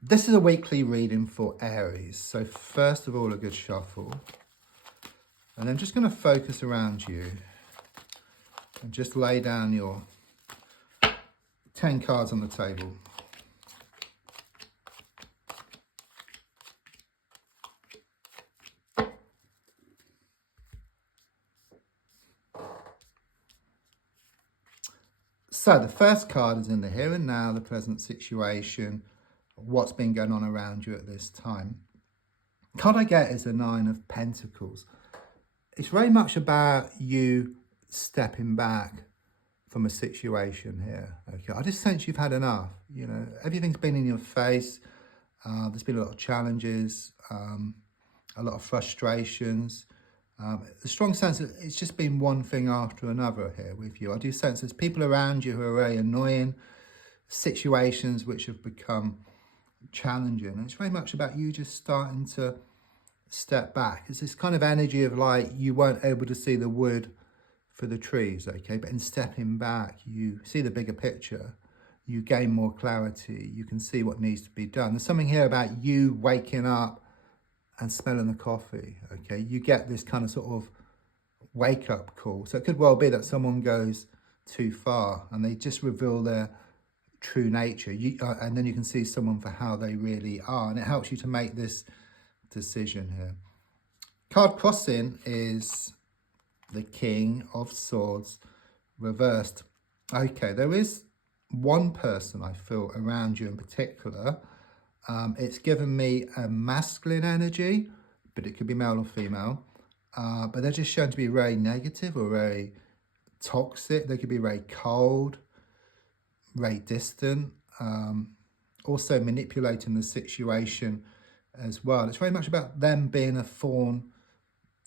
This is a weekly reading for Aries. So first of all, a good shuffle. And I'm just going to focus around you and just lay down your 10 cards on the table. So the first card is in the here and now, the present situation, what's been going on around you at this time. The card I get is the Nine of Pentacles. It's very much about you stepping back from a situation here. Okay, I just sense you've had enough. You know, everything's been in your face. There's been a lot of challenges, a lot of frustrations. A strong sense that it's just been one thing after another here with you. I do sense there's people around you who are very annoying, situations which have become challenging. And it's very much about you just starting to step back. It's this kind of energy of like you weren't able to see the wood for the trees, okay? But in stepping back, you see the bigger picture. You gain more clarity. You can see what needs to be done. There's something here about you waking up and smelling the coffee, okay? You get this kind of sort of wake up call. So it could well be that someone goes too far and they just reveal their true nature. And then you can see someone for how they really are. And it helps you to make this decision here. Card crossing is the King of Swords reversed. Okay, there is one person I feel around you in particular. It's given me a masculine energy, but it could be male or female. But they're just shown to be very negative or very toxic. They could be very cold, very distant, also manipulating the situation as well. It's very much about them being a thorn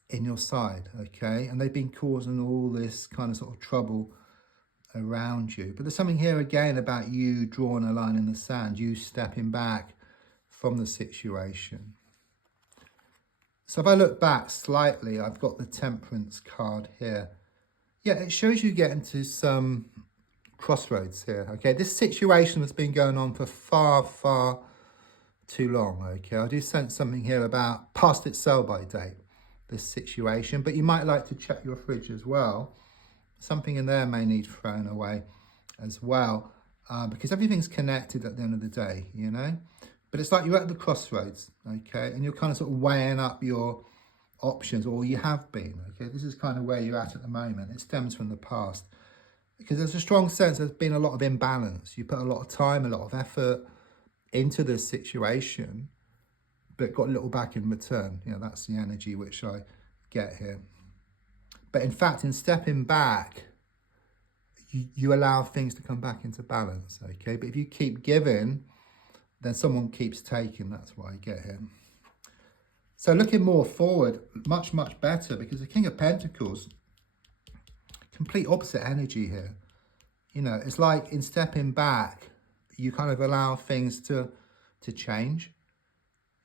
in your side, okay? And they've been causing all this kind of sort of trouble around you. But there's something here again about you drawing a line in the sand, you stepping back from the situation. So if I look back slightly, I've got the Temperance card here. Yeah, it shows you getting to some crossroads here, okay? This situation has been going on for far, far too long, okay? I do sense something here about past its sell-by date, this situation, but you might like to check your fridge as well. Something in there may need thrown away as well, because everything's connected at the end of the day, you know? But it's like you're at the crossroads, okay? And you're kind of sort of weighing up your options, or you have been, okay? This is kind of where you're at the moment. It stems from the past. Because there's a strong sense there's been a lot of imbalance. You put a lot of time, a lot of effort into this situation, but got a little back in return. You know, that's the energy which I get here. But in fact, in stepping back, you allow things to come back into balance, okay? But if you keep giving, then someone keeps taking. That's what I get here. So looking more forward, much, much better, because the King of Pentacles, complete opposite energy here. You know, it's like in stepping back, you kind of allow things to change.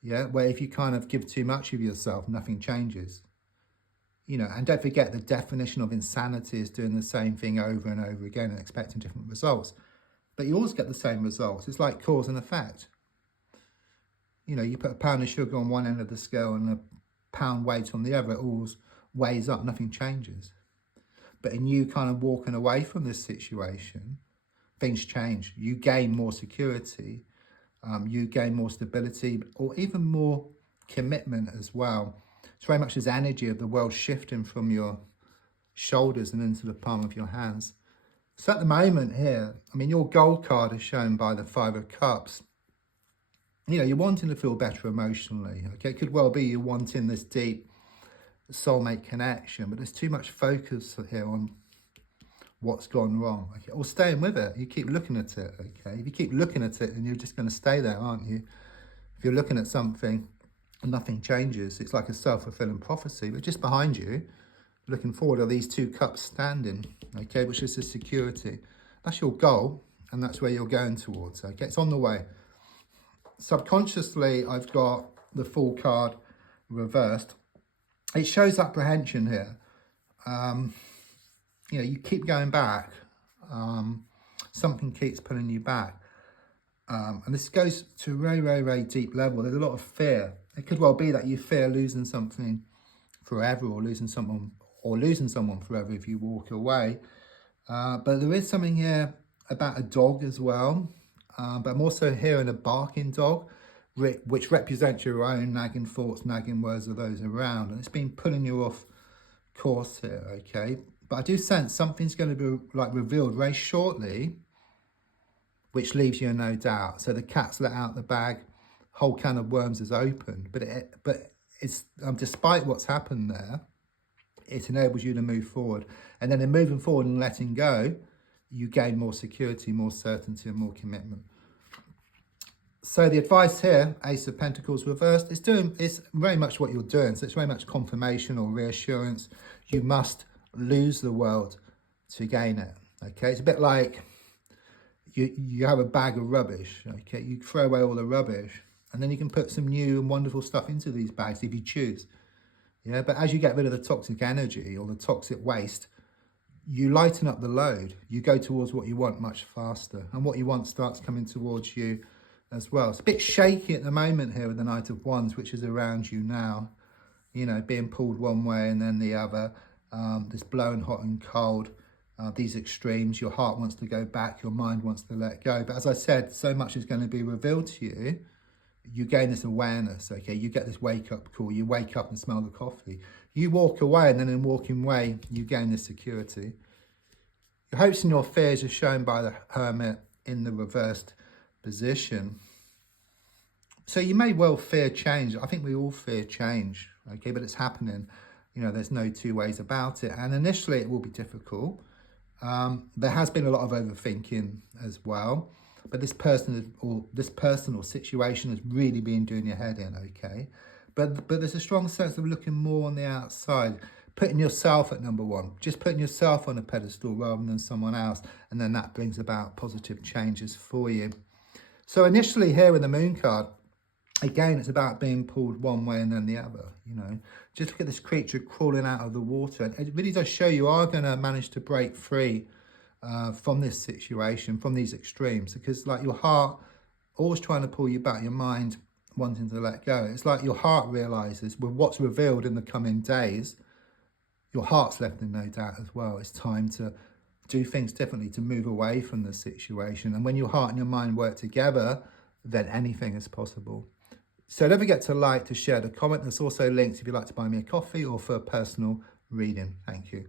Yeah, where if you kind of give too much of yourself, nothing changes. You know, and don't forget the definition of insanity is doing the same thing over and over again and expecting different results. But you always get the same results. It's like cause and effect. You know, you put a pound of sugar on one end of the scale and a pound weight on the other, it always weighs up, nothing changes. But in you kind of walking away from this situation, things change. You gain more security, you gain more stability, or even more commitment as well. It's very much this energy of the world shifting from your shoulders and into the palm of your hands. So at the moment here, I mean, your gold card is shown by the Five of Cups. You know, you're wanting to feel better emotionally, okay? It could well be you're wanting this deep soulmate connection, but there's too much focus here on what's gone wrong, okay? Or staying with it. You keep looking at it, okay? If you keep looking at it, then you're just going to stay there, aren't you? If you're looking at something and nothing changes, it's like a self-fulfilling prophecy. But just behind you, looking forward, are these two cups standing, okay, which is the security. That's your goal, and that's where you're going towards, okay? It's on the way. Subconsciously, I've got the Fool card reversed. It shows apprehension here. You know, you keep going back. Something keeps pulling you back. And this goes to a very, very, very deep level. There's a lot of fear. It could well be that you fear losing something forever, or losing someone forever if you walk away. But there is something here about a dog as well. But I'm also hearing a barking dog, which represents your own nagging thoughts, nagging words of those around. And it's been pulling you off course here, okay? But I do sense something's going to be like revealed very shortly, which leaves you in no doubt. So the cat's let out the bag, whole can of worms is open. But it's despite what's happened there, it enables you to move forward. And then in moving forward and letting go, you gain more security, more certainty, and more commitment. So the advice here, Ace of Pentacles reversed, is very much what you're doing. So it's very much confirmation or reassurance. You must lose the world to gain it. Okay, it's a bit like you have a bag of rubbish. Okay, you throw away all the rubbish, and then you can put some new and wonderful stuff into these bags if you choose. Yeah, but as you get rid of the toxic energy or the toxic waste, you lighten up the load. You go towards what you want much faster, and what you want starts coming towards you as well. It's a bit shaky at the moment here with the Knight of Wands, which is around you now, you know, being pulled one way and then the other. This blowing hot and cold, these extremes. Your heart wants to go back, your mind wants to let go. But as I said, so much is going to be revealed to you. You gain this awareness, okay? You get this wake-up call. You wake up and smell the coffee. You walk away, and then in walking away, you gain this security. Your hopes and your fears are shown by the Hermit in the reversed position. So you may well fear change. I think we all fear change, okay? But it's happening. You know, there's no two ways about it. And initially, it will be difficult. There has been a lot of overthinking as well. But this person or situation has really been doing your head in, okay? But there's a strong sense of looking more on the outside, putting yourself at number one, just putting yourself on a pedestal rather than someone else, and then that brings about positive changes for you. So initially here with the Moon card, again, it's about being pulled one way and then the other, you know. Just look at this creature crawling out of the water. It really does show you are going to manage to break free from this situation, from these extremes, because like your heart always trying to pull you back, your mind wanting to let go. It's like your heart realizes with what's revealed in the coming days, your heart's left in no doubt as well. It's time to do things differently, to move away from the situation. And when your heart and your mind work together, then anything is possible. So don't forget to like, to share, to comment. There's also links if you'd like to buy me a coffee or for a personal reading. Thank you.